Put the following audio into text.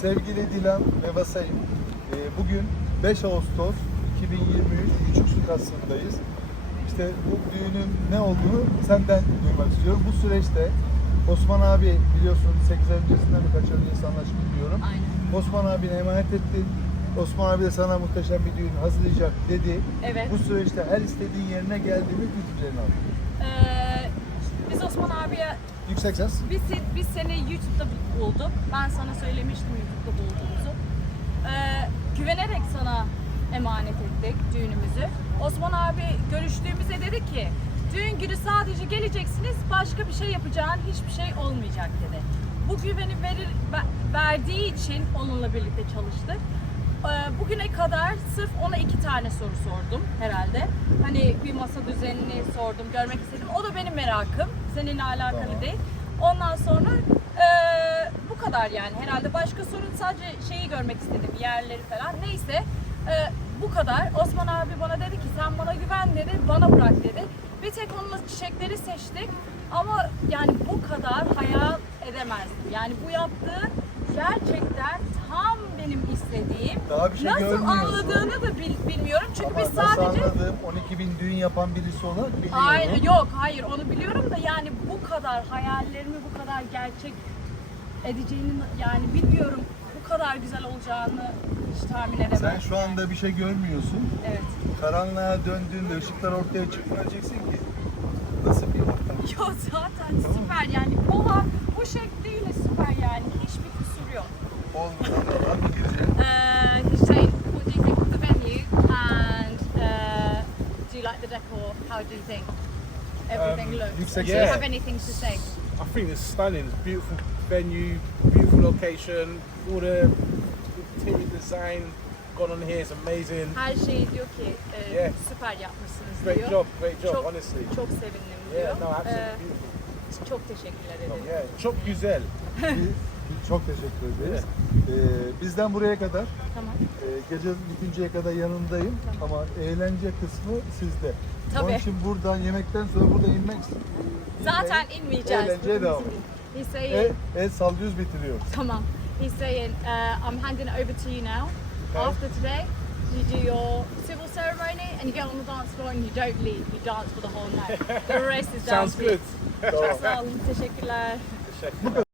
Sevgili Dilan ve Vasayım, e, bugün 5 Ağustos 2023 Küçük Su Kasrı'ndayız. İşte bu düğünün ne olduğunu senden duymak istiyorum. Bu süreçte Osman abi biliyorsun 8 ay öncesinden mi kaç ay öncesi anlaştık bilmiyorum. Aynen. Osman abine emanet ettin. Osman abi de sana muhteşem bir düğün hazırlayacak dedi. Evet. Bu süreçte her istediğin yerine geldi mi fikirlerini al. Ee, biz Osman abiye Yüksek ses. biz, se- biz seni YouTube'da bulduk. Ben sana söylemiştim YouTube'da bulduğumuzu. Ee, güvenerek sana emanet ettik düğünümüzü. Osman abi görüştüğümüzde dedi ki düğün günü sadece geleceksiniz başka bir şey yapacağın hiçbir şey olmayacak dedi. Bu güveni verir, ver- verdiği için onunla birlikte çalıştık. Ee, Bugüne kadar sırf ona iki tane soru sordum herhalde. Hani bir masa düzenini sordum, görmek istedim. O da benim merakım. Seninle alakalı Tamam. değil. Ondan sonra eee, bu kadar yani. Herhalde başka sorun sadece şeyi görmek istedim, yerleri falan. Neyse eee, bu kadar. Osman abi bana dedi ki sen bana güven dedi, bana bırak dedi. Bir tek onunla çiçekleri seçtik. Ama yani bu kadar hayal edemezdim. Yani bu yaptığı gerçekten tam. Daha bir şey Nasıl görmüyorsun. anladığını da bil- bilmiyorum. Çünkü Ama biz nasıl sadece anladığım 12 bin düğün yapan birisi olarak biliyorum. Hayır, yok hayır onu biliyorum da yani bu kadar hayallerimi bu kadar gerçek edeceğini yani bilmiyorum bu kadar güzel olacağını hiç tahmin edemem. Sen şu anda bir şey görmüyorsun. Evet. Karanlığa döndüğünde ışıklar ortaya çıkınca diyeceksin ki nasıl bir ortam? Yo zaten süper yani bu bu şekliyle süper yani hiçbir kusur yok. Olmadan olan gece. Uh, he's saying, what do you think of the venue and uh, do you like the decor? How do you think everything Um, looks? And do you yeah. have anything to say? I think it's stunning. It's beautiful venue, beautiful location. All the interior design gone on here is amazing. Her şeyi diyor ki e, Yeah. süper yapmışsınız Great diyor. job, great job, çok, honestly. Çok sevindim diyor. Yeah, no, absolutely Ee, beautiful. çok teşekkürler ederim. Yeah, çok güzel. Çok teşekkür ederiz. Ee, bizden buraya kadar, Tamam. e, gece bitinceye kadar yanındayım ama eğlence kısmı sizde. Onun Tabii. için buradan yemekten sonra burada inmek Zaten inmeyeceğiz. Eğlenceye devam. He's saying, El, el sallıyoruz bitiriyoruz. tamam. He's saying, uh, I'm handing it over to you now. Okay. After today, you do your civil ceremony and you get on the dance floor and you don't leave. You dance for the whole night. The rest is down Sounds to you. good. Tamam. Sağ olun, teşekkürler. Teşekkür.